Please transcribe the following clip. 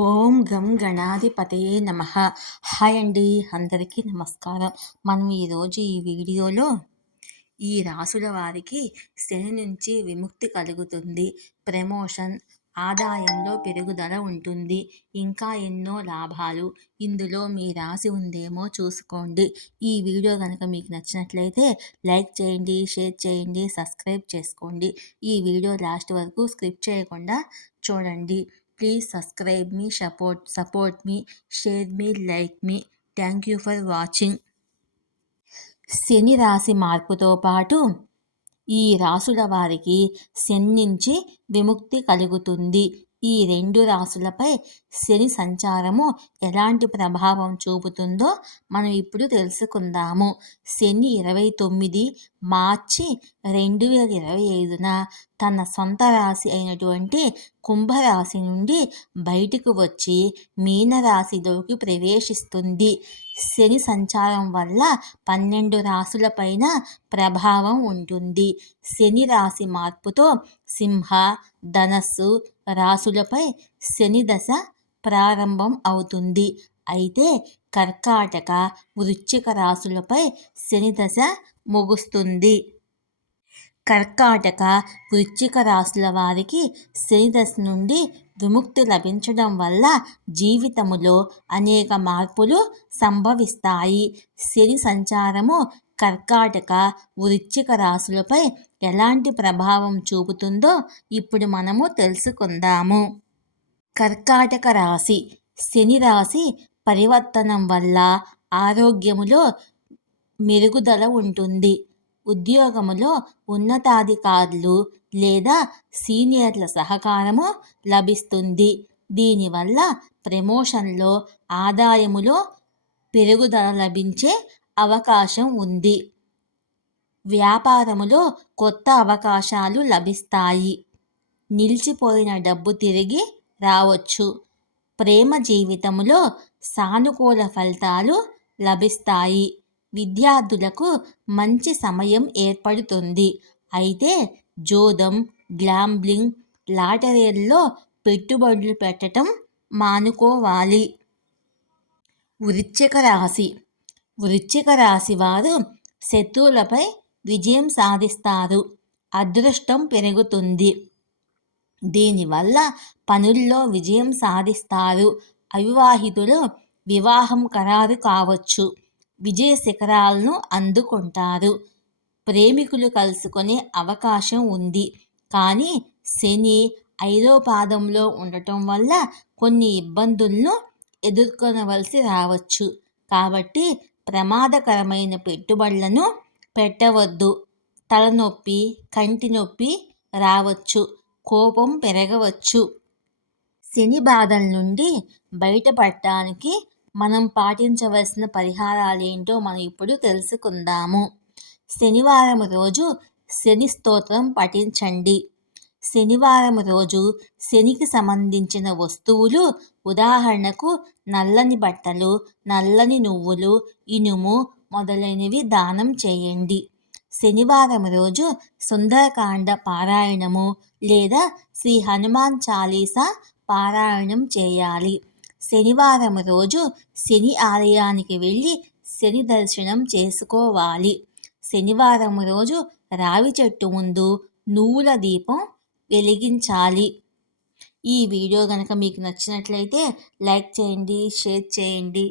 ఓం గం గణాధిపతయే నమ. హాయ్ అండి అందరికీ నమస్కారం. మనం ఈరోజు ఈ వీడియోలో ఈ రాసుల వారికి శని నుంచి విముక్తి కలుగుతుంది. ప్రమోషన్ ఆదాయంలో పెరుగుదల ఉంటుంది. ఇంకా ఎన్నో లాభాలు ఇందులో మీ రాసి ఉందేమో చూసుకోండి. ఈ వీడియో కనుక మీకు నచ్చినట్లయితే లైక్ చేయండి షేర్ చేయండి సబ్స్క్రైబ్ చేసుకోండి. ఈ వీడియో లాస్ట్ వరకు స్క్రిప్ట్ చేయకుండా చూడండి. ప్లీజ్ సబ్స్క్రైబ్ మీ సపోర్ట్ సపోర్ట్ మీ షేర్ మీ like me thank you for watching Shani రాశి మార్పుతో పాటు ఈ రాసుల వారికి శని నుంచి విముక్తి కలుగుతుంది. ఈ రెండు రాసులపై శని సంచారము ఎలాంటి ప్రభావం చూపుతుందో మనం ఇప్పుడు తెలుసుకుందాము. శని ఇరవై తొమ్మిది మార్చి రెండు వేల ఇరవై ఐదున తన సొంత రాశి అయినటువంటి కుంభరాశి నుండి బయటకు వచ్చి మీనరాశిలోకి ప్రవేశిస్తుంది. శని సంచారం వల్ల పన్నెండు రాశులపైన ప్రభావం ఉంటుంది. శని రాశి మార్పుతో సింహ ధనస్సు రాశులపై శని దశ ప్రారంభం అవుతుంది. అయితే కర్కాటక వృశ్చిక రాశులపై శని దశ ముగుస్తుంది. కర్కాటక వృశ్చిక రాశుల వారికి శనిదశ నుండి విముక్తి లభించడం వల్ల జీవితములో అనేక మార్పులు సంభవిస్తాయి. శని సంచారము కర్కాటక వృశ్చిక రాశులపై ఎలాంటి ప్రభావం చూపుతుందో ఇప్పుడు మనము తెలుసుకుందాము. కర్కాటక రాశి. శని రాశి పరివర్తనం వల్ల ఆరోగ్యములో మెరుగుదల ఉంటుంది. ఉద్యోగములో ఉన్నతాధికారులు లేదా సీనియర్ల సహకారము లభిస్తుంది. దీనివల్ల ప్రమోషన్లో ఆదాయములో పెరుగుదల లభించే అవకాశం ఉంది. వ్యాపారములో కొత్త అవకాశాలు లభిస్తాయి. నిలిచిపోయిన డబ్బు తిరిగి రావచ్చు. ప్రేమ జీవితంలో సానుకూల ఫలితాలు లభిస్తాయి. విద్యార్థులకు మంచి సమయం ఏర్పడుతుంది. అయితే జోదం గ్లాంబ్లింగ్ లాటరీల్లో పెట్టుబడులు పెట్టడం మానుకోవాలి. వృచ్చిక రాశి. వృచ్చిక రాశి వారు శత్రువులపై విజయం సాధిస్తారు. అదృష్టం పెరుగుతుంది. దీనివల్ల పనుల్లో విజయం సాధిస్తారు. అవివాహితులు వివాహం ఖరారు కావచ్చు. విజయ శిఖరాలను అందుకుంటారు. ప్రేమికులు కలుసుకునే అవకాశం ఉంది. కానీ శని ఐదో పాదంలో ఉండటం వల్ల కొన్ని ఇబ్బందులను ఎదుర్కొనవలసి రావచ్చు. కాబట్టి ప్రమాదకరమైన పెట్టుబడులను పెట్టవద్దు. తలనొప్పి కంటి నొప్పి రావచ్చు. కోపం పెరగవచ్చు. శని బాధల నుండి బయటపడటానికి మనం పాటించవలసిన పరిహారాలు ఏంటో మనం ఇప్పుడు తెలుసుకుందాము. శనివారం రోజు శని స్తోత్రం పఠించండి. శనివారం రోజు శనికి సంబంధించిన వస్తువులు ఉదాహరణకు నల్లని బట్టలు నల్లని నువ్వులు ఇనుము మొదలైనవి దానం చేయండి. శనివారం రోజు సుందరకాండ పారాయణము లేదా శ్రీ హనుమాన్ చాలీసా పారాయణం చేయాలి. శనివారం రోజు శని ఆలయానికి వెళ్ళి శని దర్శనం చేసుకోవాలి. శనివారం రోజు రావి చెట్టు ముందు నువ్వుల దీపం వెలిగించాలి. ఈ వీడియో కనుక మీకు నచ్చినట్లయితే లైక్ చేయండి షేర్ చేయండి.